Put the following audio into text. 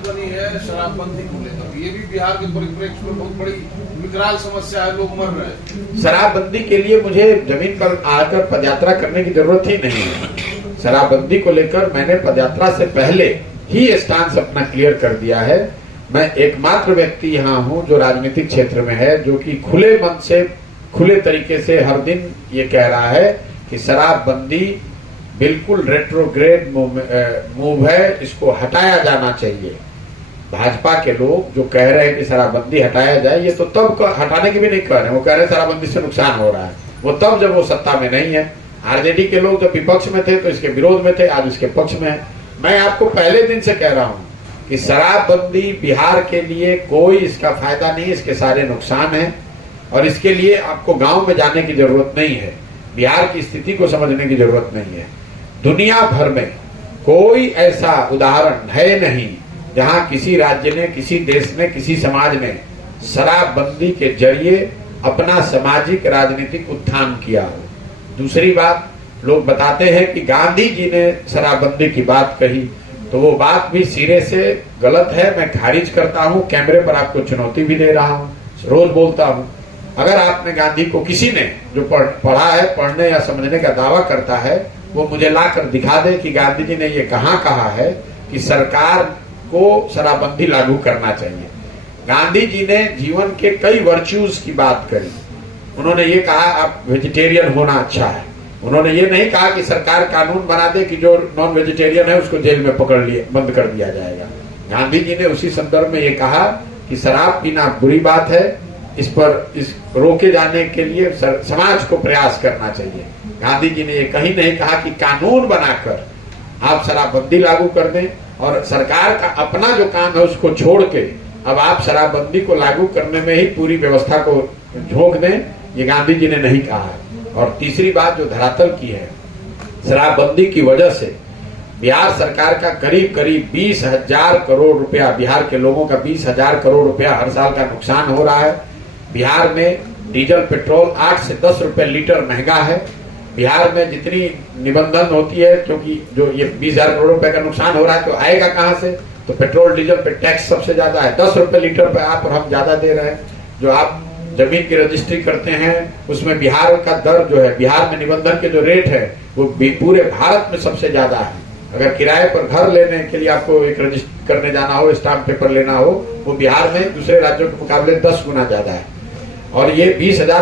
बनी है शराबबंदी को लेकर, ये भी बिहार के परिप्रेक्ष्य में बहुत बड़ी विकराल समस्या है, लोग मर रहे हैं। शराबबंदी के लिए मुझे जमीन पर आकर पदयात्रा करने की जरूरत ही नहीं है। शराबबंदी को लेकर मैंने पदयात्रा से पहले ही स्टांस अपना क्लियर कर दिया है। मैं एकमात्र व्यक्ति यहाँ हूँ जो राजनीतिक क्षेत्र में है, जो कि खुले मन से, खुले तरीके से हर दिन ये कह रहा है कि शराबबंदी बिल्कुल रेट्रोग्रेड मूव है, इसको हटाया जाना चाहिए। भाजपा के लोग जो कह रहे हैं कि शराबबंदी हटाया जाए, ये तो तब हटाने की भी नहीं कह रहे हैं, वो कह रहे हैं शराबबंदी से नुकसान हो रहा है। वो तब जब वो सत्ता में नहीं है। आरजेडी के लोग जब विपक्ष में थे तो इसके विरोध में थे, आज इसके पक्ष में है। मैं आपको पहले दिन से कह रहा हूं कि शराबबंदी बिहार के लिए कोई इसका फायदा नहीं, इसके सारे नुकसान है और इसके लिए आपको गांव में जाने की जरूरत नहीं है, बिहार की स्थिति को समझने की जरूरत नहीं है। दुनिया भर में कोई ऐसा उदाहरण है नहीं जहां किसी राज्य ने, किसी देश ने, किसी समाज ने शराबबंदी के जरिए अपना सामाजिक राजनीतिक उत्थान किया हो। दूसरी बात, लोग बताते हैं कि गांधी जी ने शराबबंदी की बात कही, तो वो बात भी सिरे से गलत है। मैं खारिज करता हूं, कैमरे पर आपको चुनौती भी दे रहा हूं, रोज बोलता हूं। अगर आपने गांधी को, किसी ने जो पढ़ा है, पढ़ने या समझने का दावा करता है, वो मुझे लाकर दिखा दे कि गांधी जी ने ये कहाँ कहा है कि सरकार को शराबबंदी लागू करना चाहिए। गांधी जी ने जीवन के कई वर्च्यूज की बात करी। उन्होंने ये कहा आप वेजिटेरियन होना अच्छा है। उन्होंने ये नहीं कहा कि सरकार कानून बना दे कि जो नॉन वेजिटेरियन है उसको जेल में पकड़ लिए बंद कर दिया जाएगा। गांधी जी ने उसी संदर्भ में ये कहा कि शराब पीना बुरी बात है, इस रोके जाने के लिए समाज को प्रयास करना चाहिए। गांधी जी ने ये कहीं नहीं कहा कि कानून बनाकर आप शराबबंदी लागू कर दें और सरकार का अपना जो काम है उसको छोड़ के अब आप शराबबंदी को लागू करने में ही पूरी व्यवस्था को झोंक दें, ये गांधी जी ने नहीं कहा है। और तीसरी बात जो धरातल की है, शराबबंदी की वजह से बिहार सरकार का करीब करीब 20,000 करोड़ रुपया, बिहार के लोगों का 20,000 करोड़ रुपया हर साल का नुकसान हो रहा है। बिहार में डीजल पेट्रोल 8 से 10 रुपए लीटर महंगा है। बिहार में जितनी निबंधन होती है, क्योंकि जो ये 20,000 करोड़ रुपए का नुकसान हो रहा है तो आएगा कहां से? तो पेट्रोल डीजल पे टैक्स सबसे ज्यादा है, 10 रुपए लीटर पे आप और हम ज्यादा दे रहे हैं। जो आप जमीन की रजिस्ट्री करते हैं उसमें बिहार का दर जो है, बिहार में निबंधन के जो रेट है वो पूरे भारत में सबसे ज्यादा है। अगर किराए पर घर लेने के लिए आपको एक रजिस्टर करने जाना हो, स्टाम्प पेपर लेना हो, वो बिहार में दूसरे राज्यों के मुकाबले 10 गुना ज्यादा है। और ये 20,000